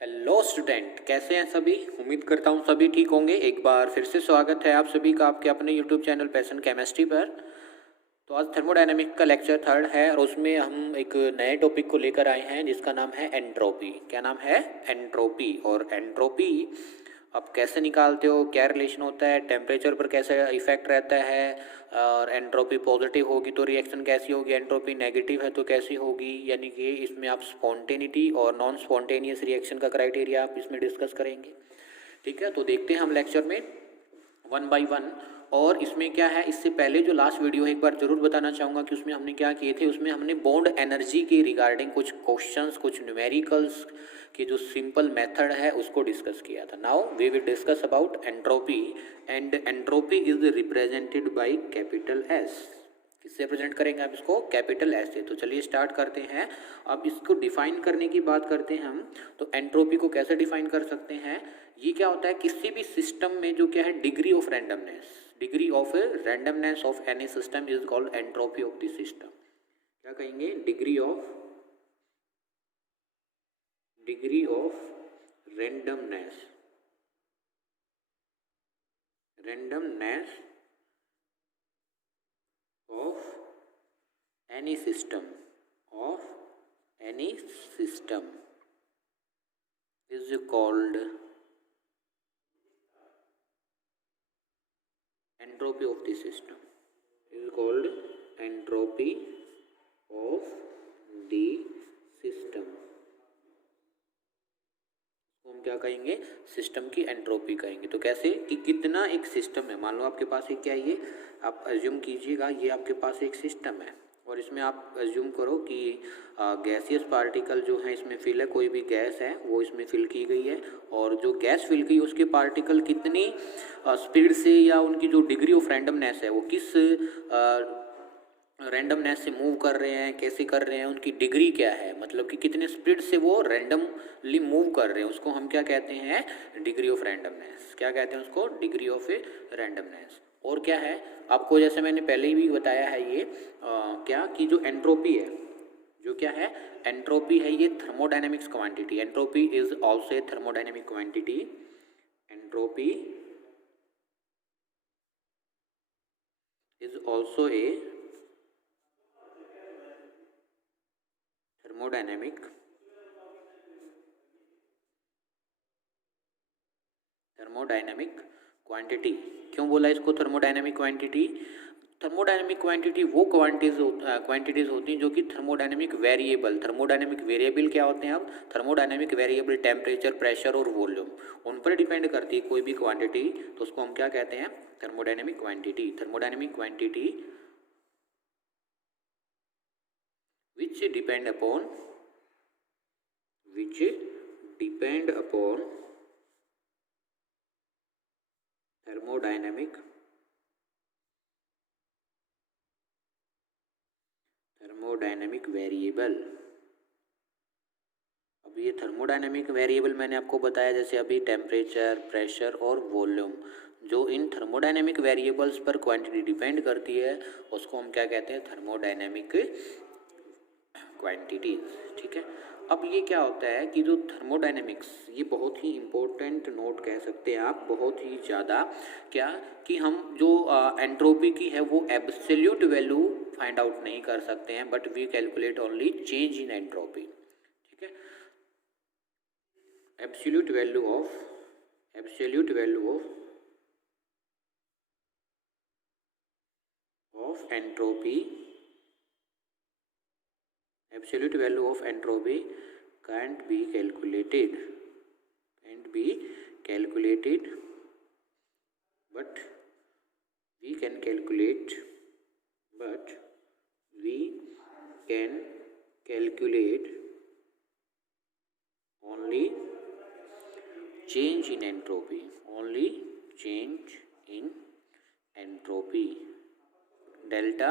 Hello student, कैसे हैं सभी। उम्मीद करता हूँ सभी ठीक होंगे। एक बार फिर से स्वागत है आप सभी का आपके अपने यूट्यूब चैनल पैशन केमिस्ट्री पर। तो आज थर्मोडायनेमिक्स का लेक्चर 3 है और उसमें हम एक नए टॉपिक को लेकर आए हैं जिसका नाम है एंट्रोपी। क्या नाम है? एंट्रोपी। और एंट्रोपी आप कैसे निकालते हो, क्या रिलेशन होता है, टेम्परेचर पर कैसे इफेक्ट रहता है, और एंट्रोपी पॉजिटिव होगी तो रिएक्शन कैसी होगी, एंट्रोपी नेगेटिव है तो कैसी होगी। यानी कि इसमें आप स्पॉन्टेनिटी और नॉन स्पॉन्टेनियस रिएक्शन का क्राइटेरिया आप इसमें डिस्कस करेंगे। ठीक है, तो देखते हैं हम लेक्चर में वन बाय वन। और इसमें क्या है, इससे पहले जो लास्ट वीडियो है एक बार जरूर बताना चाहूँगा कि उसमें हमने क्या किए थे। उसमें हमने बॉन्ड एनर्जी के रिगार्डिंग कुछ क्वेश्चंस, कुछ न्यूमेरिकल्स के जो सिंपल मेथड है उसको डिस्कस किया था। Now we will discuss about entropy and entropy is represented by capital S. किससे रिप्रेजेंट करेंगे आप इसको? कैपिटल एस से। तो चलिए स्टार्ट करते हैं। अब इसको डिफाइन करने की बात करते हैं हम। तो एंट्रोपी को कैसे डिफाइन कर सकते हैं? ये क्या होता है, किसी भी सिस्टम में जो क्या है degree of randomness of any system is called entropy of the system. क्या कहेंगे? Degree of randomness of any system is called entropy of the system is called entropy of the system। हम क्या कहेंगे? System की entropy कहेंगे। तो कैसे कि कितना एक सिस्टम है, मान लो आपके पास एक क्या है, ये आप अज्यूम कीजिएगा ये आपके पास एक सिस्टम है और इसमें आप अज्यूम करो कि गैसियस पार्टिकल जो है इसमें फिल है, कोई भी गैस है वो इसमें फिल की गई है और जो गैस फिल की उसके पार्टिकल कितनी स्पीड से या उनकी जो डिग्री ऑफ रैंडमनेस है वो किस रैंडमनेस से मूव कर रहे हैं, कैसे कर रहे हैं, उनकी डिग्री क्या है, मतलब कि कितने स्पीड से वो रैंडमली मूव कर रहे हैं, उसको हम क्या कहते हैं? Degree of randomness. क्या कहते हैं उसको? Degree of randomness. और क्या है, आपको जैसे मैंने पहले भी बताया है ये क्या कि जो एंट्रोपी है, जो क्या है एंट्रोपी है, ये thermodynamics quantity. Entropy is also a thermodynamic quantity. Entropy is also a thermodynamic quantity. क्यों बोला इसको थर्मोडायनेमिक क्वांटिटी? थर्मोडायनेमिक क्वांटिटी वो क्वांटिटीज होती हैं जो कि थर्मोडायनेमिक वेरिएबल क्या होते हैं? अब थर्मोडायनेमिक वेरिएबल टेम्परेचर, प्रेशर और वॉल्यूम, उन पर डिपेंड करती है कोई भी क्वांटिटी, तो उसको हम क्या कहते हैं? Thermodynamic quantity. Thermodynamic quantity which depend upon thermodynamic variable. अब ये थर्मोडायनेमिक वेरिएबल मैंने आपको बताया जैसे अभी टेम्परेचर, प्रेशर और वॉल्यूम, जो इन थर्मोडायनेमिक वेरिएबल्स पर क्वांटिटी डिपेंड करती है उसको हम क्या कहते हैं? Thermodynamic quantities. ठीक है, अब ये क्या होता है कि जो थर्मोडायनेमिक्स, ये बहुत ही इम्पोर्टेंट नोट कह सकते हैं आप, बहुत ही ज़्यादा क्या कि हम जो एंट्रोपी की है वो एब्सोल्यूट वैल्यू फाइंड आउट नहीं कर सकते हैं, but we calculate only change in entropy. ठीक है, absolute value of entropy absolute value of entropy can't be calculated but we can calculate only change in entropy delta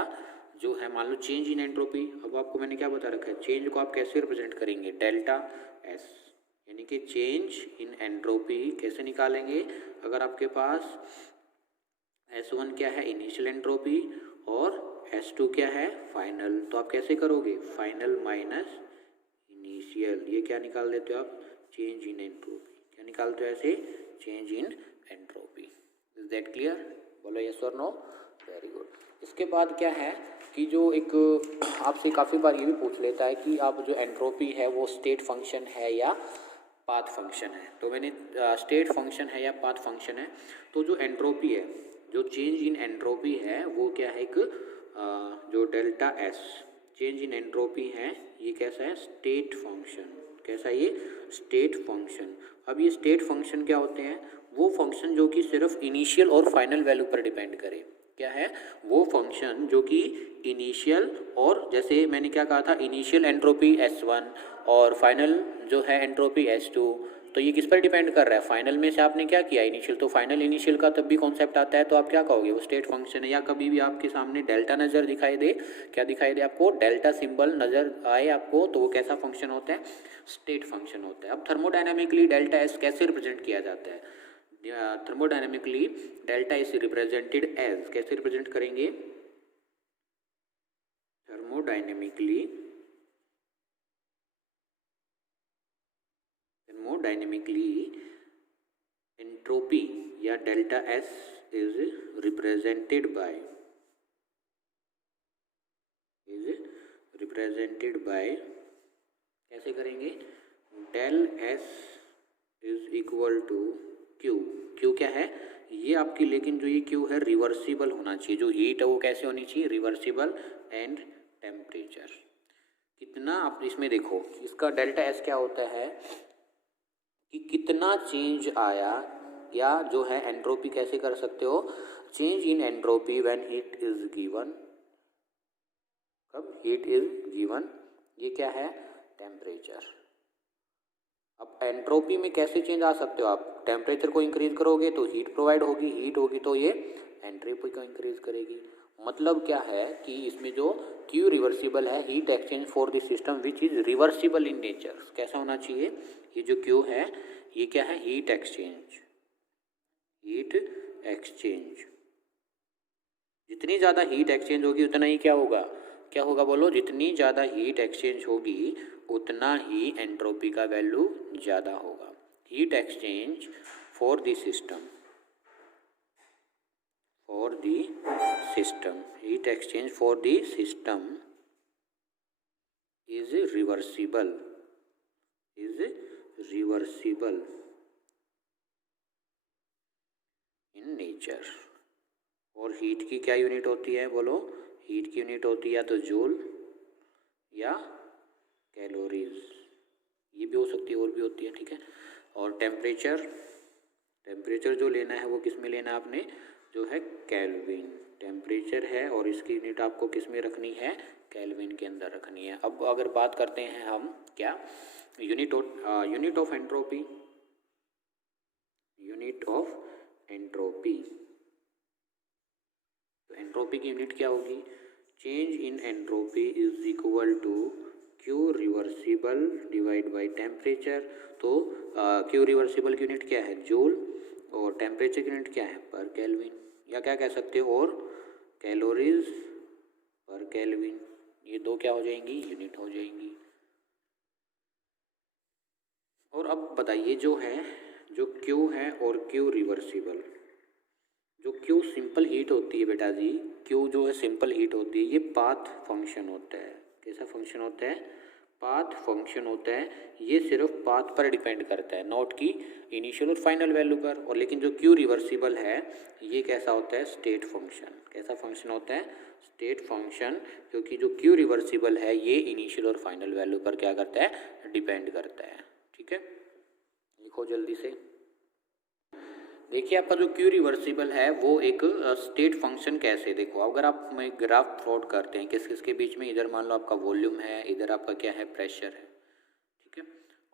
जो है, मान लो change in entropy. अब आपको मैंने क्या बता रखा है, चेंज को आप कैसे रिप्रेजेंट करेंगे? डेल्टा एस, यानी कि चेंज इन एंट्रोपी कैसे निकालेंगे? अगर आपके पास S1 क्या है? इनिशियल एंट्रोपी, और S2 क्या है? फाइनल। तो आप कैसे करोगे? फाइनल माइनस इनिशियल, ये क्या निकाल देते हो आप? Change in entropy. क्या निकालते हो ऐसे? Change in entropy. Is that clear? बोलो यस और नो। Very good. इसके बाद क्या है कि जो एक आपसे काफ़ी बार ये भी पूछ लेता है कि आप जो एंट्रोपी है वो स्टेट फंक्शन है या पाथ फंक्शन है। तो मैंने स्टेट फंक्शन है या पाथ फंक्शन है, तो जो एंट्रोपी है, जो चेंज इन एंट्रोपी है वो क्या है, एक जो delta S change in entropy है, ये कैसा है? State function. कैसा? ये स्टेट फंक्शन। अब ये स्टेट फंक्शन क्या होते हैं? वो फंक्शन जो कि सिर्फ इनिशियल और फाइनल वैल्यू पर डिपेंड करे। क्या है? वो फंक्शन जो कि इनिशियल और, जैसे मैंने क्या कहा था, इनिशियल एंट्रोपी S1 और फाइनल जो है एंट्रोपी S2, तो ये किस पर डिपेंड कर रहा है? फाइनल में से आपने क्या किया? इनिशियल। तो फाइनल इनिशियल का तब भी कॉन्सेप्ट आता है, तो आप क्या कहोगे? वो स्टेट फंक्शन है। या कभी भी आपके सामने डेल्टा नज़र दिखाई दे, क्या दिखाई दे आपको? डेल्टा सिंबल नज़र आए आपको, तो वो कैसा फंक्शन होता है? स्टेट फंक्शन होता है। अब थर्मोडायनामिकली डेल्टा एस कैसे रिप्रेजेंट किया जाता है? Thermodynamically delta is represented as, कैसे रिप्रेजेंट करेंगे? थर्मोडायनेमिकली एंट्रोपी या delta S is represented by कैसे करेंगे? Del S is equal to Q. Q क्या है? ये आपकी, लेकिन जो ये क्यू है रिवर्सिबल होना चाहिए। जो हीट है वो कैसे होनी चाहिए? रिवर्सिबल। एंड टेम्परेचर कितना, आप इसमें देखो, इसका डेल्टा एस क्या होता है कि कितना चेंज आया, या जो है एंट्रोपी कैसे कर सकते हो? Change in entropy when heat is given. कब हीट इज गिवन? ये क्या है? टेम्परेचर। अब एंट्रोपी में कैसे चेंज आ सकते हो आप? टेम्परेचर को इंक्रीज करोगे तो हीट प्रोवाइड होगी, हीट होगी तो ये एंट्रोपी को इंक्रीज करेगी। मतलब क्या है कि इसमें जो क्यू रिवर्सिबल है, heat exchange for the system which is reversible in nature. कैसा होना चाहिए? ये जो क्यू है ये क्या है? Heat exchange. हीट एक्सचेंज, जितनी ज़्यादा हीट एक्सचेंज होगी उतना ही क्या होगा? क्या होगा बोलो? जितनी ज़्यादा हीट एक्सचेंज होगी उतना ही एंट्रोपी का वैल्यू ज़्यादा होगा। Heat exchange for the system, heat exchange for the system is reversible in nature. और हीट की क्या यूनिट होती है बोलो? हीट की यूनिट होती है या तो जूल या कैलोरीज, ये भी हो सकती है और भी होती है, ठीक है। और टेम्परेचर जो लेना है वो किस में लेना है आपने? जो है केल्विन। टेम्परेचर है और इसकी यूनिट आपको किस में रखनी है? केल्विन के अंदर रखनी है। अब अगर बात करते हैं हम क्या? Unit of entropy. तो एंट्रोपी की यूनिट क्या होगी? Change in entropy is equal to Q reversible divide by temperature. तो क्यू रिवर्सिबल की यूनिट क्या है? जूल, और टेम्परेचर की यूनिट क्या है? पर केल्विन, या क्या कह सकते हो? और कैलोरीज पर केल्विन। ये दो क्या हो जाएंगी? यूनिट हो जाएंगी। और अब बताइए जो है, जो क्यू है और क्यू रिवर्सिबल, जो क्यू सिंपल हीट होती है बेटा जी, क्यू जो है सिंपल हीट होती है, ये पाथ फंक्शन होता है। कैसा फंक्शन होता है? पाथ फंक्शन होता है। ये सिर्फ पाथ पर डिपेंड करता है, नॉट की इनिशियल और फाइनल वैल्यू पर। और लेकिन जो क्यू रिवर्सिबल है ये कैसा होता है? State function. कैसा फंक्शन होता है? स्टेट फंक्शन, क्योंकि जो क्यू रिवर्सिबल है ये इनिशियल और फाइनल वैल्यू पर क्या करता है? डिपेंड करता है, ठीक है। लिखो जल्दी से। देखिए आपका जो क्यू रिवर्सिबल है वो एक स्टेट फंक्शन कैसे, देखो अगर आप ग्राफ प्लॉट करते हैं किस किस के बीच में, इधर मान लो आपका वॉल्यूम है, इधर आपका क्या है? प्रेशर है, ठीक है।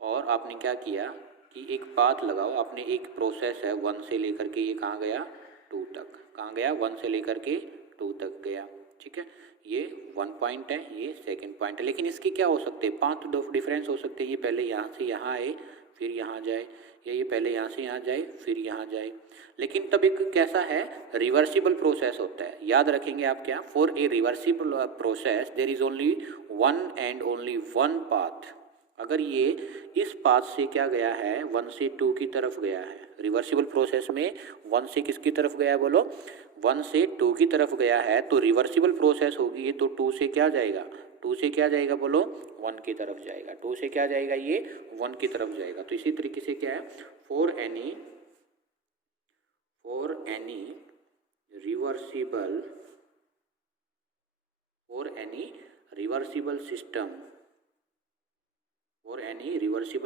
और आपने क्या किया कि एक पाथ लगाओ, आपने एक प्रोसेस है 1 से लेकर के ये कहाँ गया? 2 तक। कहाँ गया? 1 से लेकर के 2 तक गया, ठीक है। ये 1 पॉइंट है, ये 2nd पॉइंट है, लेकिन इसके क्या हो सकते हैं? पाथ डिफरेंस हो सकते हैं। ये पहले यहाँ से यहाँ आए फिर यहाँ जाए, या ये पहले यहाँ से यहाँ जाए फिर यहाँ जाए। लेकिन तब एक कैसा है? रिवर्सिबल प्रोसेस होता है। याद रखेंगे आप क्या? For a reversible process there is only one and only one path. अगर ये इस पाथ से क्या गया है, 1 से 2 की तरफ गया है, रिवर्सिबल प्रोसेस में 1 से किसकी तरफ गया बोलो, 1 से 2 की तरफ गया है, तो रिवर्सिबल प्रोसेस होगी तो 2 से क्या जाएगा, 2 से क्या जाएगा बोलो, 1 की तरफ जाएगा, 2 से क्या जाएगा, ये 1 की तरफ जाएगा। तो इसी तरीके से क्या है, for any reversible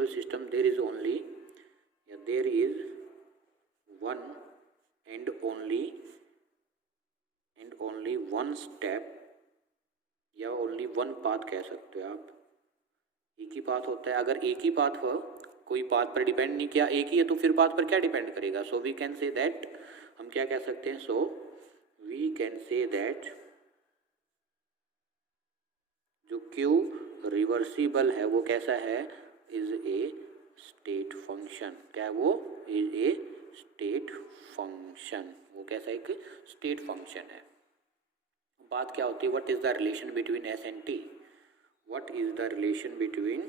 system there is one and only one step या ओनली वन पाथ कह सकते हो आप। एक ही पाथ होता है, अगर एक ही पाथ हो, कोई पाथ पर डिपेंड नहीं किया, एक ही है तो फिर पाथ पर क्या डिपेंड करेगा। So we can say that, हम क्या कह सकते हैं, so we can say that जो क्यू रिवर्सिबल है वो कैसा है, इज ए स्टेट फंक्शन। क्या है वो, इज ए स्टेट फंक्शन, वो कैसा एक स्टेट फंक्शन है। बात क्या होती है, what is the relation between S and T, what is the relation between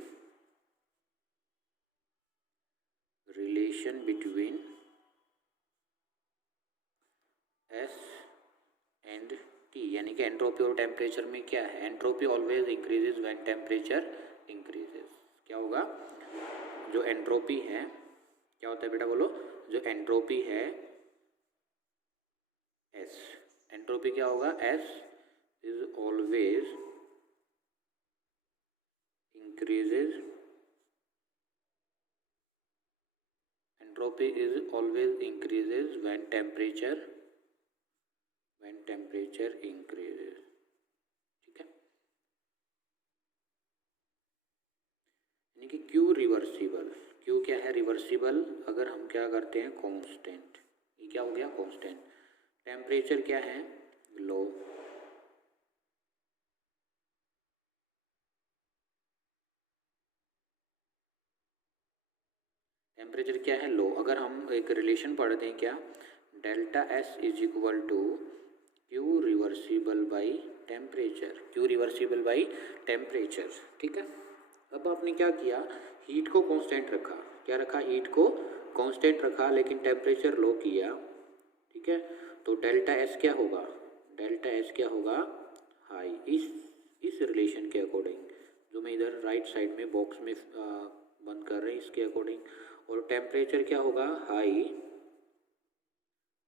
S and T, यानी कि एंट्रोपी और टेम्परेचर में क्या है, entropy always increases when temperature increases. क्या होगा, जो एंट्रोपी है, क्या होता है बेटा बोलो, जो एंट्रोपी है एस, एंट्रोपी क्या होगा, S is always increases, entropy is always increases when temperature increases. ठीक है, यानी कि क्यू रिवर्सिबल, क्यू क्या है, रिवर्सिबल अगर हम क्या करते हैं, कांस्टेंट, ये क्या हो गया, कांस्टेंट। टेम्परेचर क्या है, लो, टेम्परेचर क्या है, लो। अगर हम एक रिलेशन पढ़ते हैं क्या, delta S is equal to Q reversible by temperature, Q reversible by temperature. ठीक है, अब आपने क्या किया, हीट को कांस्टेंट रखा, क्या रखा, हीट को कांस्टेंट रखा, लेकिन टेम्परेचर लो किया। ठीक है, तो डेल्टा एस क्या होगा, डेल्टा एस क्या होगा, हाई। इस रिलेशन के अकॉर्डिंग, जो मैं इधर राइट साइड में बॉक्स में बंद कर रहे हैं, इसके अकॉर्डिंग। और टेम्परेचर क्या होगा, हाई,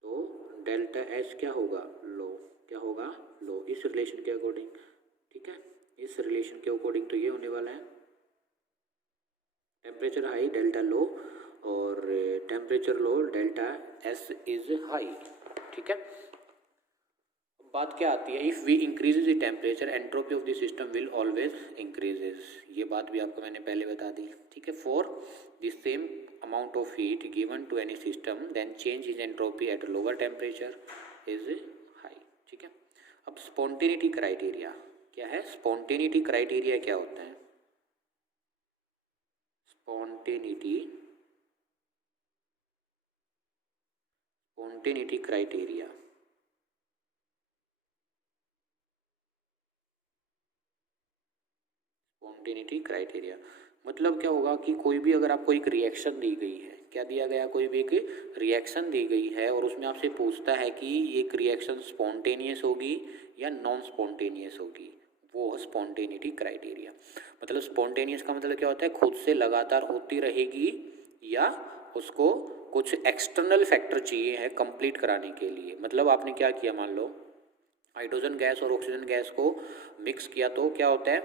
तो डेल्टा एस क्या होगा, लो, क्या होगा, लो, इस रिलेशन के अकॉर्डिंग। ठीक है, इस रिलेशन के अकॉर्डिंग तो ये होने वाला है, टेम्परेचर हाई डेल्टा लो, और temperature low delta S is high. ठीक है, बात क्या आती है, if we increases the temperature entropy of the system will always increases, ये बात भी आपको मैंने पहले बता दी। ठीक है, for the same amount of heat given to any system then change in entropy at lower temperature is high. ठीक है, अब स्पॉन्टेनिटी क्राइटेरिया क्या है, स्पॉन्टेनिटी क्राइटेरिया क्या होता है, स्पॉन्टेनिटी क्राइटेरिया, स्पॉन्टेनिटी क्राइटेरिया मतलब क्या होगा कि कोई भी अगर आपको एक रिएक्शन दी गई है, क्या दिया गया, कोई भी एक रिएक्शन दी गई है और उसमें आपसे पूछता है कि एक रिएक्शन स्पॉन्टेनियस होगी या नॉन स्पॉन्टेनियस होगी, वो है स्पॉन्टेनिटी क्राइटेरिया। मतलब स्पॉन्टेनियस का मतलब क्या होता है, खुद से लगातार होती रहेगी या उसको कुछ एक्सटर्नल फैक्टर चाहिए है कंप्लीट कराने के लिए। मतलब आपने क्या किया, मान लो हाइड्रोजन गैस और ऑक्सीजन गैस को मिक्स किया तो क्या होता है,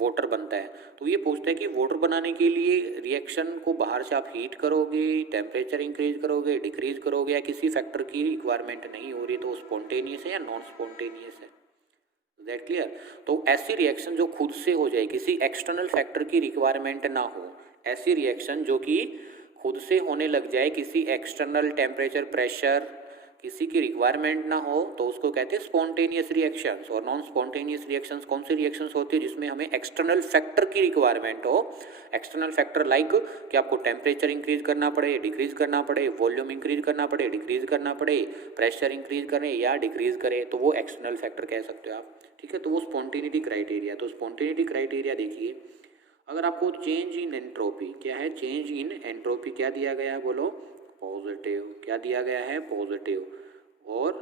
वाटर बनता है। तो ये पूछता है कि वाटर बनाने के लिए रिएक्शन को बाहर से आप हीट करोगे, टेम्परेचर इंक्रीज करोगे, डिक्रीज करोगे, या किसी फैक्टर की रिक्वायरमेंट नहीं हो रही, तो स्पॉन्टेनियस है या नॉन स्पॉन्टेनियस है, दैट क्लियर। तो ऐसी रिएक्शन जो खुद से हो जाए, किसी एक्सटर्नल फैक्टर की रिक्वायरमेंट ना हो, ऐसी रिएक्शन जो कि खुद से होने लग जाए, किसी एक्सटर्नल टेम्परेचर, प्रेशर, किसी की रिक्वायरमेंट ना हो, तो उसको कहते हैं स्पॉन्टेनियस रिएक्शंस। और नॉन स्पॉन्टेनियस रिएक्शंस कौन सी रिएक्शंस होती है, जिसमें हमें एक्सटर्नल फैक्टर की रिक्वायरमेंट हो। एक्सटर्नल फैक्टर लाइक कि आपको टेम्परेचर इंक्रीज करना पड़े, डिक्रीज करना पड़े, वॉल्यूम इंक्रीज करना पड़े, डिक्रीज करना पड़े, प्रेशर इंक्रीज करें या डिक्रीज करें, तो वो एक्सटर्नल फैक्टर कह सकते हो आप। ठीक है, तो वो स्पॉन्टेनिटी क्राइटेरिया। तो स्पॉन्टेनिटी क्राइटेरिया देखिए, अगर आपको चेंज इन एंट्रोपी क्या है, चेंज इन एंट्रोपी क्या दिया गया है, बोलो पॉजिटिव। क्या दिया गया है, पॉजिटिव। और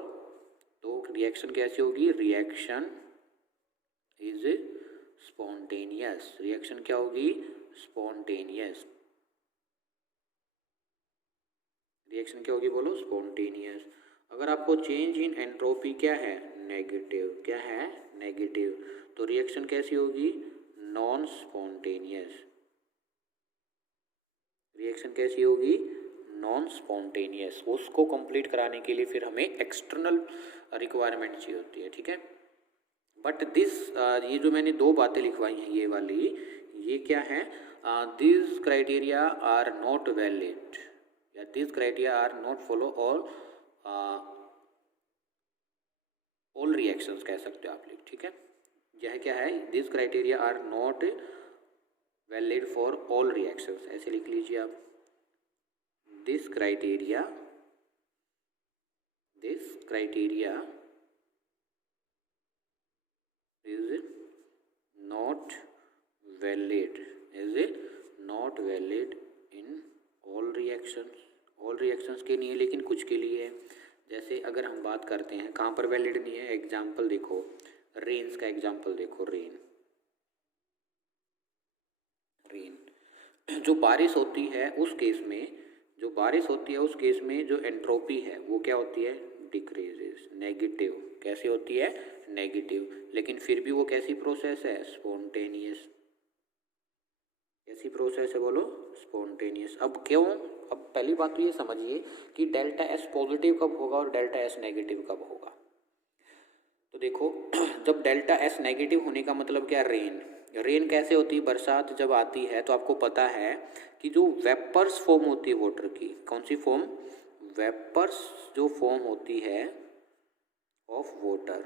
तो रिएक्शन कैसी होगी, रिएक्शन इज स्पॉन्टेनियस। रिएक्शन क्या होगी, स्पॉन्टेनियस। रिएक्शन क्या होगी, बोलो स्पॉन्टेनियस। अगर आपको चेंज इन एंट्रोपी क्या है, नेगेटिव। क्या है, नेगेटिव। तो रिएक्शन कैसी होगी, नॉन स्पॉन्टेनियस। रिएक्शन कैसी होगी, नॉन स्पॉन्टेनियस। उसको कंप्लीट कराने के लिए फिर हमें एक्सटर्नल रिक्वायरमेंट चाहिए होती है, ठीक है। बट दिस ये जो मैंने दो बातें लिखवाई हैं ये वाली, ये क्या है, this criteria are not valid या this criteria are not follow all reactions कह सकते हो आप लोग, ठीक है। यह क्या है, this criteria are not valid for all reactions, ऐसे लिख लीजिए आप। This criteria is not valid in all reactions के लिए, लेकिन कुछ के लिए है। जैसे अगर हम बात करते हैं कहाँ पर वैलिड नहीं है, एग्जाम्पल देखो, रेन्स का एग्जाम्पल देखो। रेन जो बारिश होती है उस केस में जो एंट्रोपी है वो क्या होती है, डिक्रीजेस, नेगेटिव। कैसी होती है, नेगेटिव। लेकिन फिर भी वो कैसी प्रोसेस है, स्पॉन्टेनियस। कैसी प्रोसेस है, बोलो स्पॉन्टेनियस। अब क्यों, अब पहली बात तो ये समझिए कि डेल्टा एस पॉजिटिव कब होगा और डेल्टा एस नेगेटिव कब होगा। तो देखो जब डेल्टा एस नेगेटिव होने का मतलब क्या, रेन कैसे होती है, बरसात जब आती है तो आपको पता है कि जो वेपर्स फॉर्म होती है वाटर की, कौन सी फॉर्म, वेपर्स जो फॉर्म होती है ऑफ वाटर,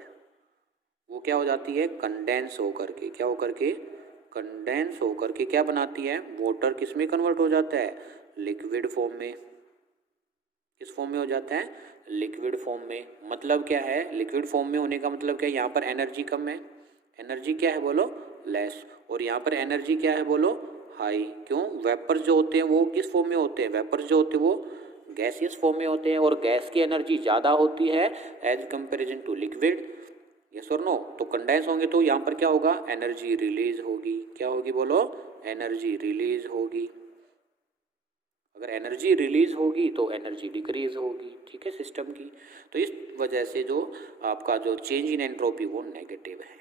वो क्या हो जाती है, कंडेंस होकर के, क्या होकर के, कंडेंस होकर के क्या बनाती है, वाटर किस में कन्वर्ट हो जाता है, लिक्विड फॉर्म में। किस फॉर्म में हो जाता है, लिक्विड फॉर्म में। मतलब क्या है, लिक्विड फॉर्म में होने का मतलब क्या है, यहाँ पर एनर्जी कम है, एनर्जी क्या है, बोलो लेस। और यहाँ पर एनर्जी क्या है, बोलो हाई। क्यों, वेपर्स जो होते हैं वो किस फॉर्म में होते हैं, वेपर्स जो होते हैं वो गैसियस फॉर्म में होते हैं और गैस की एनर्जी ज़्यादा होती है as comparison to liquid. Yes और नो। तो कंडेंस होंगे तो यहाँ पर क्या होगा, एनर्जी रिलीज होगी। क्या होगी, बोलो एनर्जी रिलीज होगी। अगर एनर्जी रिलीज होगी तो एनर्जी डिक्रीज होगी, ठीक है, सिस्टम की। तो इस वजह से जो आपका जो चेंज इन एंट्रोपी वो नेगेटिव है।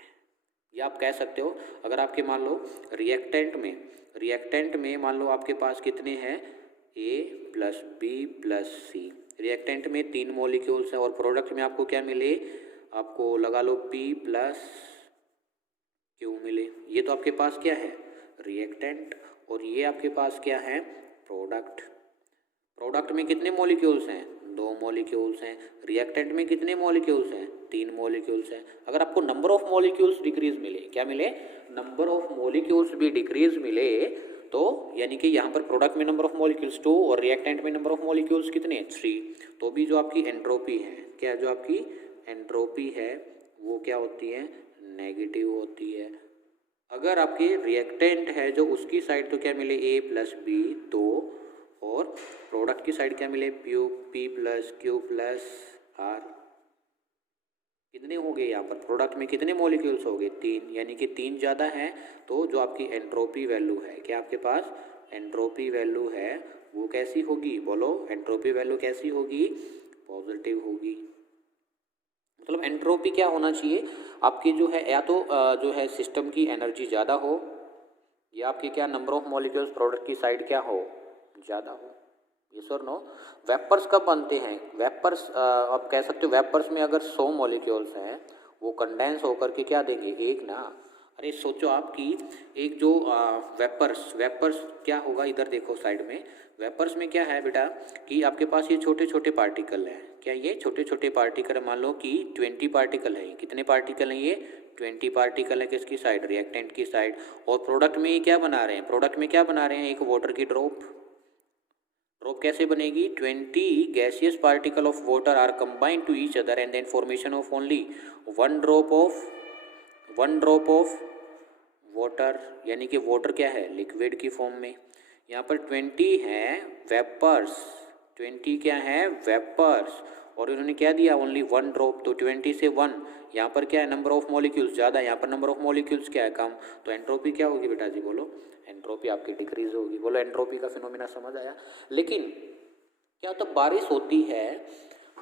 या आप कह सकते हो, अगर आपके मान लो रिएक्टेंट में मान लो आपके पास कितने हैं, A + B + C। रिएक्टेंट में 3 मॉलिक्यूल्स हैं और प्रोडक्ट में आपको क्या मिले, आपको लगा लो P + Q मिले। ये तो आपके पास क्या है, रिएक्टेंट, और ये आपके पास क्या है, प्रोडक्ट में कितने मॉलिक्यूल्स हैं, 2 मॉलिक्यूल्स हैं। रिएक्टेंट में कितने मॉलिक्यूल्स हैं, 3 मॉलिक्यूल्स हैं। अगर आपको नंबर ऑफ मॉलिक्यूल्स डिक्रीज मिले, क्या मिले, नंबर ऑफ मॉलिक्यूल्स भी डिक्रीज मिले, तो यानी कि यहाँ पर प्रोडक्ट में नंबर ऑफ मॉलिक्यूल्स 2 और रिएक्टेंट में नंबर ऑफ मॉलिक्यूल्स कितने, 3, तो भी जो आपकी एंट्रोपी है, क्या जो आपकी एंट्रोपी है वो क्या होती है, नेगेटिव होती है। अगर आपके रिएक्टेंट है जो उसकी साइड तो क्या मिले, A + B 2, और प्रोडक्ट की साइड क्या मिले, P + Q + R। कितने हो गए यहाँ पर, प्रोडक्ट में कितने मॉलिक्यूल्स हो गए, 3, यानी कि 3 ज़्यादा है। तो जो आपकी एंट्रोपी वैल्यू है, क्या आपके पास एंट्रोपी वैल्यू है वो कैसी होगी, बोलो एंट्रोपी वैल्यू कैसी होगी, पॉजिटिव होगी। मतलब एंट्रोपी क्या होना चाहिए आपकी, जो है या तो जो है सिस्टम की एनर्जी ज़्यादा हो, या आपके क्या नंबर ऑफ मॉलिक्यूल्स प्रोडक्ट की साइड क्या हो, ज़्यादा हो। यस और नो। वेपर्स कब बनते हैं, वेपर्स आप कह सकते हो वेपर्स में अगर 100 मॉलिक्यूल्स हैं वो कंडेंस होकर के क्या देंगे, एक ना। अरे सोचो आपकी एक जो वेपर्स क्या होगा, इधर देखो साइड में, वेपर्स में क्या है बेटा कि आपके पास ये छोटे छोटे पार्टिकल हैं। क्या ये छोटे छोटे पार्टिकल, मान लो कि 20 पार्टिकल हैं। कितने पार्टिकल हैं, ये 20 पार्टिकल है किसकी साइड, रिएक्टेंट की साइड। और प्रोडक्ट में ये क्या बना रहे हैं, प्रोडक्ट में क्या बना रहे हैं, एक वाटर की ड्रॉप कैसे बनेगी, 20 gaseous particle of water are combined to each other and then formation of only one drop of water, यानी कि वाटर क्या है, लिक्विड की फॉर्म में। यहाँ पर 20 है वेपर्स, 20 क्या है, वेपर्स, और इन्होंने क्या दिया, ओनली 1 ड्रॉप, तो 20 से 1, यहाँ पर क्या है, नंबर ऑफ मॉलिक्यूल्स ज़्यादा, यहाँ पर नंबर ऑफ मॉलिक्यूल्स क्या है, कम, तो एंट्रोपी क्या होगी बेटा जी, बोलो, एंट्रोपी आपकी डिक्रीज होगी। बोलो एंट्रोपी का फिनोमिना समझ आया। लेकिन क्या तब बारिश होती है,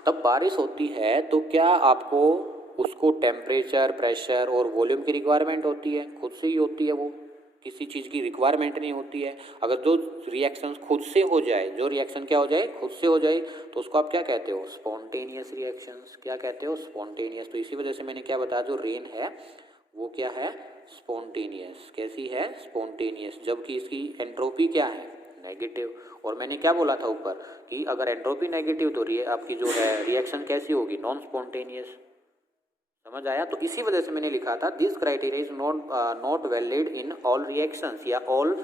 तब बारिश होती है तो क्या आपको उसको टेम्परेचर, प्रेशर और वॉल्यूम की रिक्वायरमेंट होती है, खुद से ही होती है, वो किसी चीज़ की रिक्वायरमेंट नहीं होती है। अगर जो रिएक्शन खुद से हो जाए, जो रिएक्शन क्या हो जाए, खुद से हो जाए, तो उसको आप क्या कहते हो, स्पॉन्टेनियस रिएक्शंस। क्या कहते हो, स्पॉन्टेनियस। तो इसी वजह से मैंने क्या बताया, जो रेन है वो क्या है, स्पॉन्टेनियस। कैसी है, स्पॉन्टेनियस, जबकि इसकी एंट्रोपी क्या है, नेगेटिव। और मैंने क्या बोला था ऊपर कि अगर एंट्रोपी नेगेटिव तो आपकी जो है रिएक्शन कैसी होगी, नॉन स्पॉन्टेनियस। समझ आया। तो इसी वजह से मैंने लिखा था this criteria is not valid in all reactions, या ऑल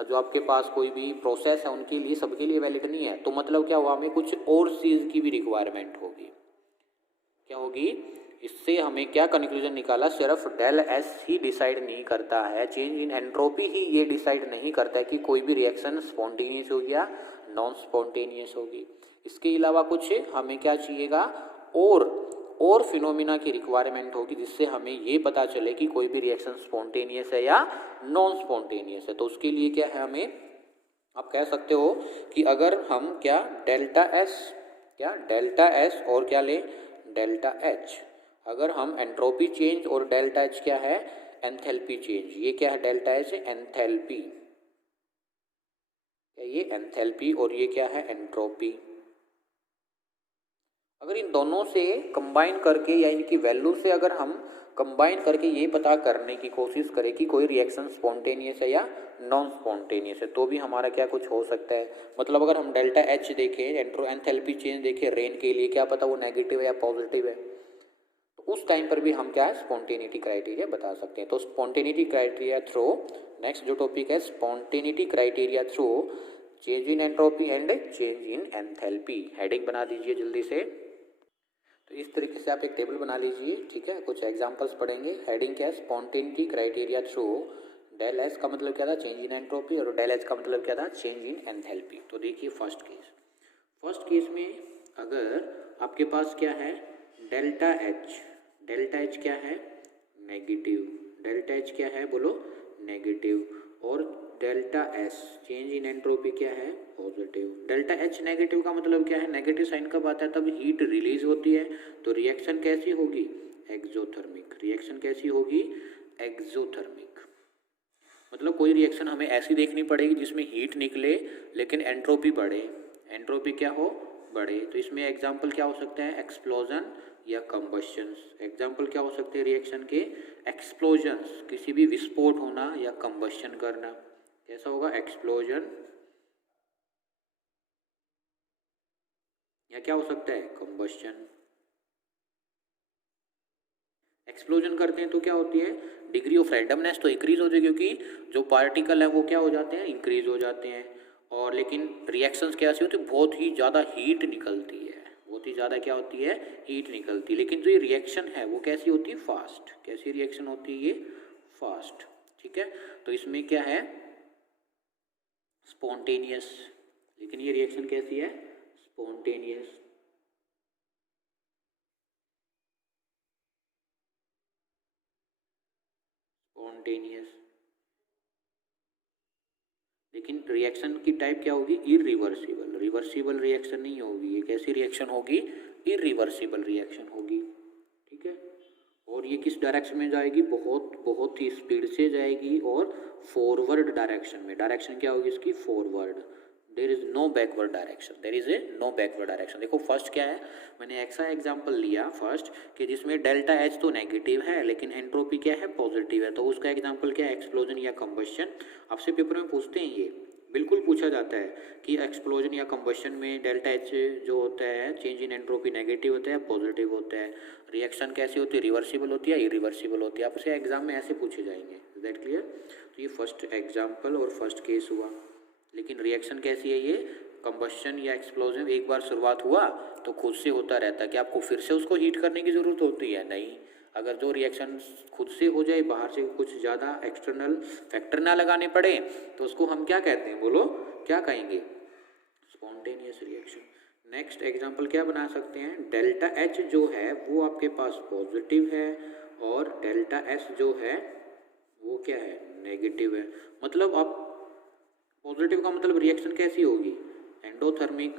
जो आपके पास कोई भी प्रोसेस है उनके लिए, सबके लिए वैलिड नहीं है। तो मतलब क्या हुआ, हमें कुछ और चीज़ की भी रिक्वायरमेंट होगी। क्या होगी, इससे हमें क्या कंक्लूजन निकाला, सिर्फ डेल एस ही डिसाइड नहीं करता है, चेंज इन एंट्रोपी ही ये डिसाइड नहीं करता है कि कोई भी रिएक्शन स्पॉन्टेनियस होगी या नॉन स्पॉन्टेनियस होगी। इसके अलावा कुछ हमें क्या चाहिएगा, और फिनोमिना की रिक्वायरमेंट होगी, जिससे हमें ये पता चले कि कोई भी रिएक्शन स्पॉन्टेनियस है या नॉन स्पॉन्टेनियस है। तो उसके लिए क्या है, हमें आप कह सकते हो कि अगर हम क्या डेल्टा एस, क्या डेल्टा एस और क्या ले, डेल्टा एच, अगर हम एंट्रोपी चेंज और डेल्टा एच क्या है, एंथैल्पी चेंज, ये क्या है, डेल्टा एच एंथैल्पी, ये एंथैल्पी और ये क्या है, एंट्रोपी। अगर इन दोनों से कंबाइन करके या इनकी वैल्यू से अगर हम कंबाइन करके ये पता करने की कोशिश करें कि कोई रिएक्शन स्पॉन्टेनियस है या नॉन स्पॉन्टेनियस है, तो भी हमारा क्या कुछ हो सकता है। मतलब अगर हम डेल्टा एच देखें, एंथैल्पी चेंज देखें रेन के लिए, क्या पता वो नेगेटिव है या पॉजिटिव है, तो उस टाइम पर भी हम क्या है, स्पॉन्टेनिटी क्राइटेरिया बता सकते हैं। तो स्पॉन्टेनिटी क्राइटेरिया थ्रू, नेक्स्ट जो टॉपिक है spontaneity criteria through change in entropy and change in enthalpy. Heading बना दीजिए जल्दी से। तो इस तरीके से आप एक टेबल बना लीजिए, ठीक है। कुछ एग्जांपल्स पढ़ेंगे। हेडिंग क्या है, spontaneity criteria through del S का मतलब क्या था, चेंज इन एंट्रोपी, और डेल एच का मतलब क्या था, चेंज इन एंथैल्पी। तो देखिए फर्स्ट केस, फर्स्ट केस में अगर आपके पास क्या है, डेल्टा एच क्या है, नेगेटिव, डेल्टा एच क्या है, बोलो नेगेटिव, और delta S change in entropy क्या है, पॉजिटिव। डेल्टा एच नेगेटिव का मतलब क्या है, नेगेटिव साइन कब आता है, तब हीट रिलीज होती है, तो रिएक्शन कैसी होगी, एक्सोथर्मिक। रिएक्शन कैसी होगी, एक्सोथर्मिक। मतलब कोई रिएक्शन हमें ऐसी देखनी पड़ेगी जिसमें हीट निकले लेकिन एंट्रोपी बढ़े, एंट्रोपी क्या हो, बढ़े। तो इसमें एग्जाम्पल क्या हो सकते हैं, एक्सप्लोजन या कंबस्शन। एग्जाम्पल क्या हो सकते हैं रिएक्शन के, एक्सप्लोजन्स, किसी भी विस्फोट होना, या कंबस्शन करना। कैसा होगा, एक्सप्लोजन, या क्या हो सकता है, कंबस्शन। एक्सप्लोजन करते हैं तो क्या होती है, डिग्री ऑफ रैंडमनेस तो इंक्रीज हो जाए, क्योंकि जो पार्टिकल है वो क्या हो जाते हैं, इंक्रीज हो जाते हैं। और लेकिन रिएक्शंस कैसी होती है, बहुत ही ज़्यादा हीट निकलती है, बहुत ही ज़्यादा क्या होती है, हीट निकलती है। लेकिन जो ये रिएक्शन है वो कैसी होती है, फास्ट। कैसी रिएक्शन होती है, ये फास्ट, ठीक है। तो इसमें क्या है, स्पॉन्टेनियस, लेकिन ये रिएक्शन कैसी है, स्पॉन्टेनियस। स्पॉन्टेनियस, लेकिन रिएक्शन की टाइप क्या होगी, इरिवर्सिबल। रिवर्सिबल रिएक्शन नहीं होगी, ये कैसी रिएक्शन होगी, इरिवर्सिबल रिएक्शन होगी, ठीक है। और ये किस डायरेक्शन में जाएगी, बहुत ही स्पीड से जाएगी, और फॉरवर्ड डायरेक्शन में। डायरेक्शन क्या होगी इसकी, forward. There is no backward direction, there is a no backward direction. देखो फर्स्ट क्या है, मैंने ऐसा एग्जांपल लिया फर्स्ट कि जिसमें डेल्टा एच तो नेगेटिव है लेकिन एंट्रोपी क्या है, पॉजिटिव है। तो उसका एग्जांपल क्या है, एक्सप्लोजन या कंबस्शन। आपसे पेपर में पूछते हैं, ये बिल्कुल पूछा जाता है कि एक्सप्लोजन या कंबस्शन में डेल्टा एच जो होता है, चेंज इन एंट्रोपी नेगेटिव होता है, पॉजिटिव होता है। रिएक्शन कैसी होती है, रिवर्सिबल होती है, इरिवर्सिबल होती है। आपसे एग्जाम में ऐसे पूछे जाएंगे, इज दैट क्लियर। तो ये फर्स्ट एग्जाम्पल और फर्स्ट केस हुआ। लेकिन रिएक्शन कैसी है, ये कंबस्शन या एक्सप्लोजन एक बार शुरुआत हुआ तो खुद से होता रहता है, कि आपको फिर से उसको हीट करने की ज़रूरत होती है, नहीं। अगर जो रिएक्शन खुद से हो जाए, बाहर से कुछ ज़्यादा एक्सटर्नल फैक्टर ना लगाने पड़े, तो उसको हम क्या कहते हैं, बोलो क्या कहेंगे, स्पॉन्टेनियस रिएक्शन। नेक्स्ट एग्जांपल क्या बना सकते हैं, डेल्टा एच जो है वो आपके पास पॉजिटिव है और डेल्टा एस जो है वो क्या है, नेगेटिव है। मतलब आप पॉजिटिव का मतलब रिएक्शन कैसी होगी, एंडोथर्मिक,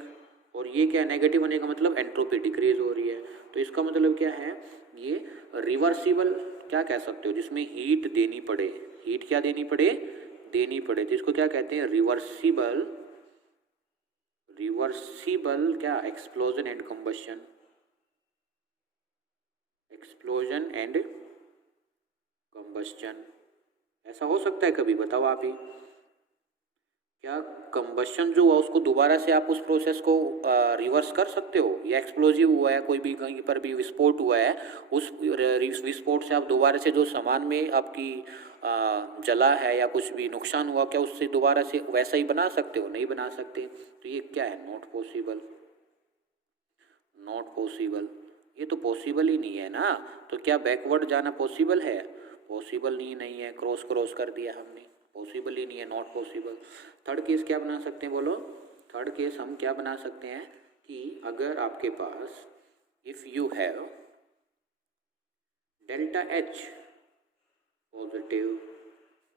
और ये क्या नेगेटिव होने का मतलब एंट्रोपी डिक्रीज हो रही है। तो इसका मतलब क्या है, ये रिवर्सिबल क्या कह सकते हो, जिसमें हीट देनी पड़े, हीट क्या देनी पड़े, देनी पड़े, तो इसको क्या कहते हैं, रिवर्सिबल, रिवर्सिबल क्या, explosion and combustion, explosion and combustion. ऐसा हो सकता है कभी, बताओ आप ही, क्या कंबस्शन जो हुआ उसको दोबारा से आप उस प्रोसेस को रिवर्स कर सकते हो, या एक्सप्लोजिव हुआ है कोई भी, कहीं पर भी विस्फोट हुआ है, उस विस्फोट से आप दोबारा से जो सामान में आपकी जला है या कुछ भी नुकसान हुआ, क्या उससे दोबारा से वैसा ही बना सकते हो, नहीं बना सकते। तो ये क्या है, नॉट पॉसिबल, नॉट पॉसिबल, ये तो पॉसिबल ही नहीं है ना। तो क्या बैकवर्ड जाना पॉसिबल है, पॉसिबल नहीं है, क्रॉस क्रॉस कर दिया हमने, पॉसिबल ही नहीं है, नॉट पॉसिबल। थर्ड केस क्या बना सकते हैं, बोलो, थर्ड केस हम क्या बना सकते हैं कि अगर आपके पास if you have delta H positive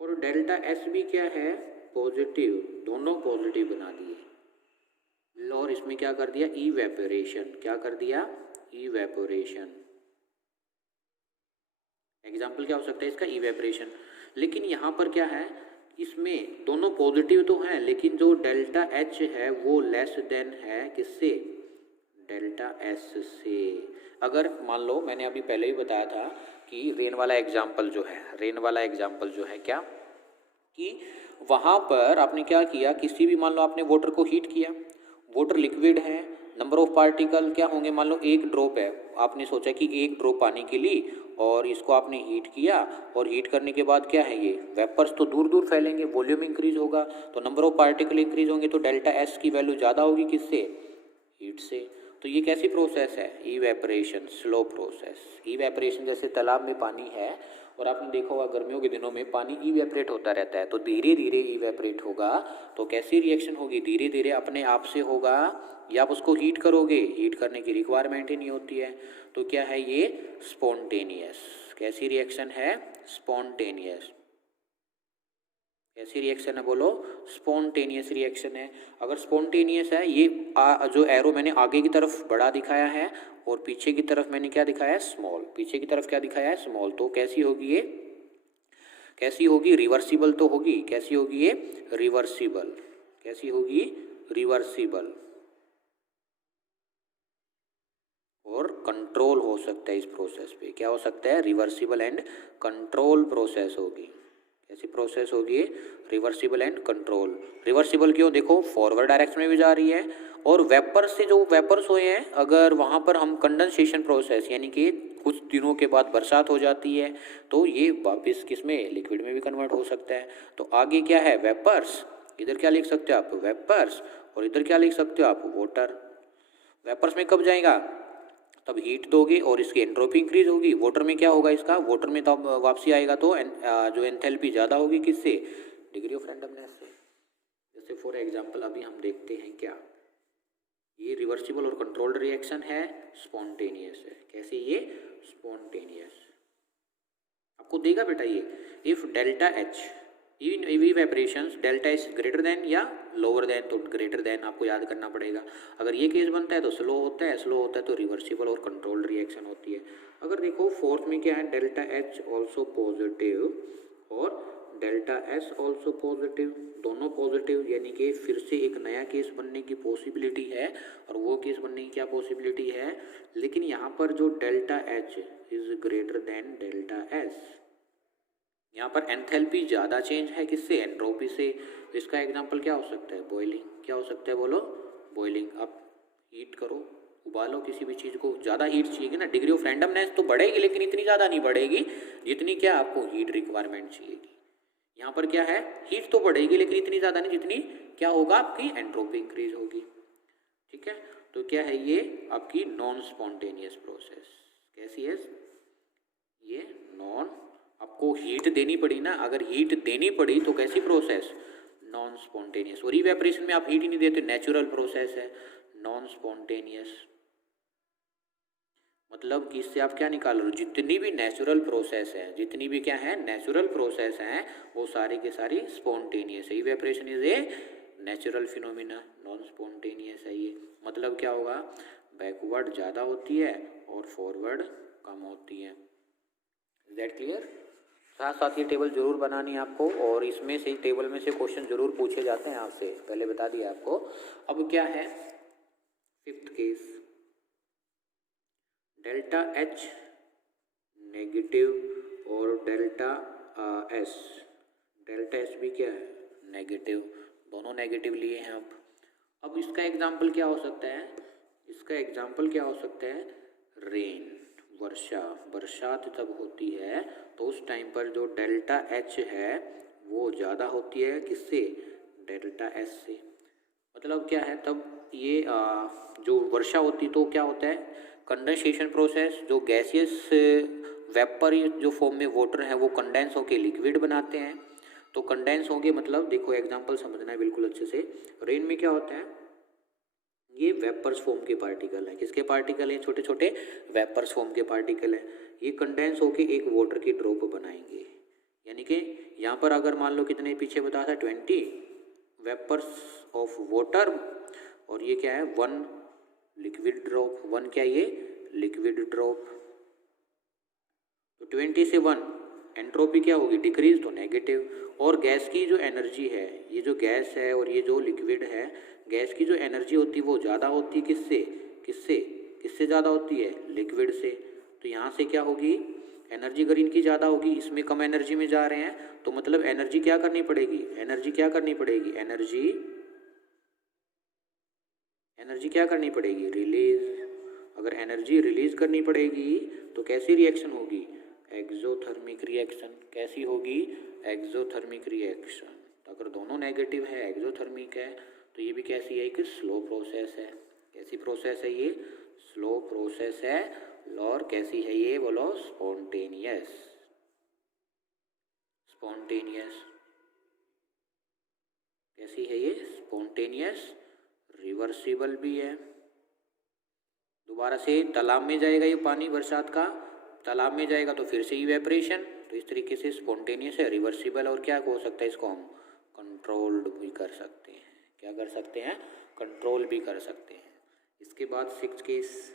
और डेल्टा एस भी क्या है, पॉजिटिव, दोनों पॉजिटिव बना दिए, और इसमें क्या कर दिया, इवेपोरेशन, क्या कर दिया, इवेपोरेशन। एग्जाम्पल क्या हो सकता है इसका, इवेपोरेशन। लेकिन यहाँ पर क्या है, इसमें दोनों पॉजिटिव तो हैं, लेकिन जो डेल्टा एच है वो लेस देन है किससे, डेल्टा एस से। अगर मान लो, मैंने अभी पहले ही बताया था कि रेन वाला एग्जाम्पल जो है, रेन वाला एग्जाम्पल जो है क्या, कि वहाँ पर आपने क्या किया, किसी भी, मान लो आपने वाटर को हीट किया, वाटर लिक्विड है, नंबर ऑफ पार्टिकल क्या होंगे, मान लो एक ड्रॉप है, आपने सोचा कि एक ड्रॉप पानी की ली और इसको आपने हीट किया, और हीट करने के बाद क्या है, ये वेपर्स तो दूर दूर फैलेंगे, वॉल्यूम इंक्रीज होगा, तो नंबर ऑफ पार्टिकल इंक्रीज होंगे, तो डेल्टा एस की वैल्यू ज़्यादा होगी किससे, हीट से। तो ये कैसी प्रोसेस है, इवेपोरेशन, स्लो प्रोसेस। इवेपोरेशन जैसे तालाब में पानी है और आपने देखा होगा गर्मियों के दिनों में पानी इवेपोरेट होता रहता है, तो धीरे धीरे इवेपोरेट होगा, तो कैसी रिएक्शन होगी, धीरे धीरे अपने आप से होगा, या आप उसको हीट करोगे, हीट करने की रिक्वायरमेंट ही नहीं होती है। तो क्या है ये, स्पॉन्टेनियस। कैसी रिएक्शन है, स्पॉन्टेनियस। कैसी रिएक्शन है, बोलो, स्पॉन्टेनियस रिएक्शन है। अगर स्पॉन्टेनियस है, ये जो एरो मैंने आगे की तरफ बड़ा दिखाया है और पीछे की तरफ मैंने क्या दिखाया है, स्मॉल, पीछे की तरफ क्या दिखाया है, स्मॉल, तो कैसी होगी ये, कैसी होगी, रिवर्सिबल तो होगी, कैसी होगी ये, रिवर्सिबल, कैसी होगी, रिवर्सिबल, और कंट्रोल हो सकता है इस प्रोसेस पे, क्या हो सकता है, रिवर्सिबल एंड कंट्रोल प्रोसेस होगी। कैसी प्रोसेस होगी, रिवर्सिबल एंड कंट्रोल। रिवर्सिबल क्यों, देखो फॉरवर्ड डायरेक्शन में भी जा रही है, और वेपर से जो वेपर्स हुए हैं, अगर वहाँ पर हम कंडेंसेशन प्रोसेस, यानी कि कुछ दिनों के बाद बरसात हो जाती है, तो ये वापस किस में, लिक्विड में भी कन्वर्ट हो सकता है। तो आगे क्या है, वेपर्स, इधर क्या लिख सकते हो आप, वेपर्स, और इधर क्या लिख सकते हो आप, वाटर। वेपर्स में कब जाएगा, तब हीट दोगे और इसकी एंट्रोपी इंक्रीज होगी। वाटर में क्या होगा इसका, वाटर में तब वापसी आएगा तो जो एंथैल्पी ज़्यादा होगी किससे, डिग्री ऑफ रैंडमनेस से। जैसे फॉर एग्जांपल अभी हम देखते हैं क्या, ये रिवर्सिबल और कंट्रोल्ड रिएक्शन है, स्पॉन्टेनियस है। कैसे ये, स्पॉन्टेनियस। आपको देगा बेटा ये, if delta H in evaporations delta is greater than या लोअर देन, तो ग्रेटर देन आपको याद करना पड़ेगा। अगर ये केस बनता है तो स्लो होता है, स्लो होता है तो रिवर्सिबल और कंट्रोल्ड रिएक्शन होती है। अगर देखो फोर्थ में क्या है, डेल्टा एच ऑल्सो पॉजिटिव और डेल्टा एस ऑल्सो पॉजिटिव, दोनों पॉजिटिव, यानी कि फिर से एक नया केस बनने की पॉसिबिलिटी है, और वो केस बनने की क्या पॉसिबिलिटी है, लेकिन यहाँ पर जो delta H is greater then delta S, यहाँ पर एंथैल्पी ज़्यादा चेंज है किससे, एंट्रोपी से। इसका एग्जांपल क्या हो सकता है, बॉइलिंग, क्या हो सकता है, बोलो, बॉइलिंग। आप हीट करो, उबालो किसी भी चीज़ को, ज़्यादा हीट चाहिएगी ना, डिग्री ऑफ रैंडमनेस तो बढ़ेगी लेकिन इतनी ज़्यादा नहीं बढ़ेगी जितनी क्या आपको हीट रिक्वायरमेंट चाहिएगी। यहाँ पर क्या है, हीट तो बढ़ेगी लेकिन इतनी ज़्यादा नहीं जितनी क्या होगा, आपकी एंट्रोपी इंक्रीज होगी। ठीक है, तो क्या है ये आपकी नॉन स्पॉन्टेनियस प्रोसेस। कैसी है, ये नॉन, आपको हीट देनी पड़ी ना, अगर हीट देनी पड़ी तो कैसी प्रोसेस, नॉन स्पॉन्टेनियस। और इवेपोरेशन में आप हीट ही नहीं देते, नेचुरल प्रोसेस है, नॉन स्पॉन्टेनियस। मतलब कि इससे आप क्या निकाल रहे हो, जितनी भी नेचुरल प्रोसेस है, जितनी भी क्या है नेचुरल प्रोसेस हैं, वो सारी की सारी स्पॉन्टेनियस है। Evaporation is a natural phenomena, non spontaneous है ये। मतलब क्या होगा, बैकवर्ड ज़्यादा होती है और फॉरवर्ड कम होती है। Is that clear. साथ साथ ये टेबल जरूर बनानी है आपको, और इसमें से टेबल में से क्वेश्चन जरूर पूछे जाते हैं आपसे, पहले बता दिया आपको। अब क्या है fifth case, delta H negative और डेल्टा एस, डेल्टा एस भी क्या है नेगेटिव, दोनों नेगेटिव लिए हैं। अब इसका एग्जाम्पल क्या हो सकता है, इसका एग्जाम्पल क्या हो सकता है, रेन, वर्षा, बरसात जब होती है तो उस टाइम पर जो डेल्टा एच है वो ज़्यादा होती है किससे, डेल्टा एस से। मतलब क्या है, तब ये जो वर्षा होती तो क्या होता है, कंडेंसेशन प्रोसेस, जो गैसियस वेपर जो फॉर्म में वाटर है वो कंडेंस होके लिक्विड बनाते हैं। तो कंडेंस होंगे, मतलब देखो एग्जांपल समझना है बिल्कुल अच्छे से। रेन में क्या होता है, ये वेपर्स फॉर्म के पार्टिकल है, किसके पार्टिकल है, छोटे छोटे वेपर्स फॉर्म के पार्टिकल है। ये कंडेंस होके एक वाटर की ड्रॉप बनाएंगे, यानी कि यहाँ पर अगर मान लो कितने पीछे बताया था 20 वेपर्स ऑफ वाटर, और ये क्या है 1 लिक्विड ड्रॉप, 1 क्या ये लिक्विड ड्रॉप। तो 20 से 1 एंट्रोपी क्या होगी, डिक्रीज, तो नेगेटिव। और गैस की जो एनर्जी है, ये जो गैस है और ये जो लिक्विड है, गैस की जो एनर्जी होती है वो ज़्यादा होती है किससे, किससे किससे ज़्यादा होती है, लिक्विड से। तो यहाँ से क्या होगी, एनर्जी अगर इनकी ज़्यादा होगी, इसमें कम एनर्जी में जा रहे हैं, तो मतलब एनर्जी क्या करनी पड़ेगी, एनर्जी क्या करनी पड़ेगी, एनर्जी क्या करनी पड़ेगी, रिलीज। अगर एनर्जी रिलीज करनी पड़ेगी तो कैसी रिएक्शन होगी, एक्सोथर्मिक रिएक्शन। कैसी होगी, एक्सोथर्मिक रिएक्शन। तो अगर दोनों नेगेटिव है, एक्सोथर्मिक है, तो ये भी कैसी है, एक स्लो प्रोसेस है। कैसी प्रोसेस है ये, स्लो प्रोसेस है। और कैसी है ये, बोलो स्पॉन्टेनियस, स्पॉन्टेनियस। कैसी है ये, स्पॉन्टेनियस, रिवर्सिबल भी है। दोबारा से तालाब में जाएगा ये पानी, बरसात का तालाब में जाएगा तो फिर से इवेपोरेशन। तो इस तरीके से स्पॉन्टेनियस है, रिवर्सिबल, और क्या हो सकता है, इसको हम कंट्रोल्ड भी कर सकते हैं। क्या कर सकते हैं, कंट्रोल भी कर सकते हैं। इसके बाद 6th केस,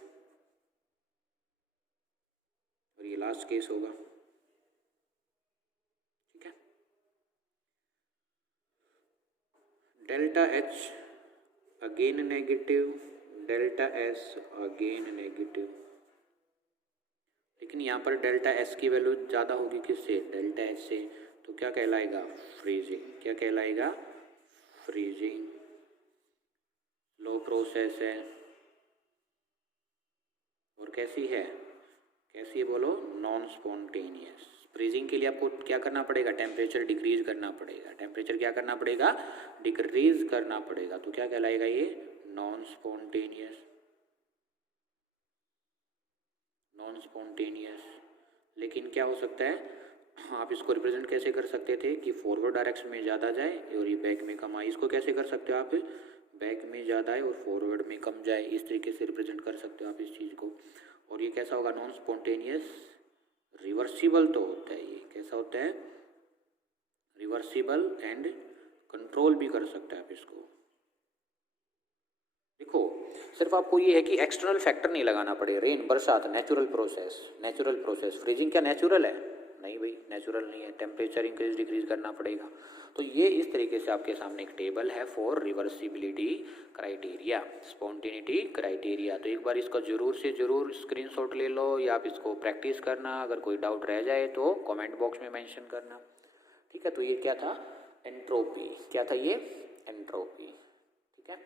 और ये लास्ट केस होगा, ठीक है। Delta H again negative, delta S again negative. लेकिन यहाँ पर डेल्टा एस की वैल्यू ज़्यादा होगी किससे, डेल्टा एस से। तो क्या कहलाएगा, फ्रीजिंग। क्या कहलाएगा, फ्रीजिंग। लो प्रोसेस है, और कैसी है, कैसी है बोलो, नॉन स्पॉन्टेनियस। फ्रीजिंग के लिए आपको क्या करना पड़ेगा, टेम्परेचर डिक्रीज करना पड़ेगा। टेम्परेचर क्या करना पड़ेगा, डिक्रीज करना पड़ेगा। तो क्या कहलाएगा ये, नॉन स्पॉन्टेनियस, नॉन स्पॉन्टेनियस। लेकिन क्या हो सकता है, आप इसको रिप्रेजेंट कैसे कर सकते थे कि फॉरवर्ड डायरेक्शन में ज़्यादा जाए और ये बैक में कम आए। इसको कैसे कर सकते हो आप, बैक में ज़्यादा आए और फॉरवर्ड में कम जाए, इस तरीके से रिप्रेजेंट कर सकते हो आप इस चीज़ को। और ये कैसा होगा, नॉन स्पॉन्टेनियस, रिवर्सिबल तो होता है ये। कैसा होता है, रिवर्सिबल, एंड कंट्रोल भी कर सकते हैं आप इसको। देखो सिर्फ आपको ये है कि एक्सटर्नल फैक्टर नहीं लगाना पड़ेगा। रेन, बरसात, natural process, natural process. Freezing क्या नेचुरल है, नहीं भाई नेचुरल नहीं है, टेम्परेचर इंक्रीज डिक्रीज करना पड़ेगा। तो ये इस तरीके से आपके सामने एक टेबल है for reversibility criteria, spontaneity criteria. तो एक बार इसका जरूर से जरूर स्क्रीनशॉट ले लो, या आप इसको प्रैक्टिस करना। अगर कोई डाउट रह जाए तो कमेंट बॉक्स में मेंशन करना, ठीक है। तो ये क्या था, एंट्रोपी। क्या था ये, एंट्रोपी, ठीक है।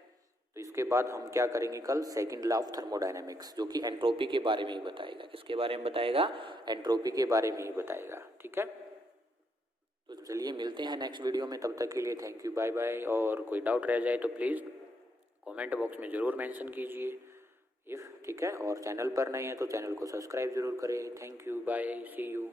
तो इसके बाद हम क्या करेंगे कल, सेकंड लॉ ऑफ थर्मोडायनेमिक्स, जो कि एंट्रोपी के बारे में ही बताएगा। किसके बारे में बताएगा, एंट्रोपी के बारे में ही बताएगा, ठीक है। तो चलिए मिलते हैं नेक्स्ट वीडियो में, तब तक के लिए थैंक यू, बाय बाय। और कोई डाउट रह जाए तो प्लीज़ कमेंट बॉक्स में ज़रूर मेंशन कीजिए। इफ़, ठीक है। और चैनल पर नए हैं तो चैनल को सब्सक्राइब ज़रूर करें। Thank you, bye, see you.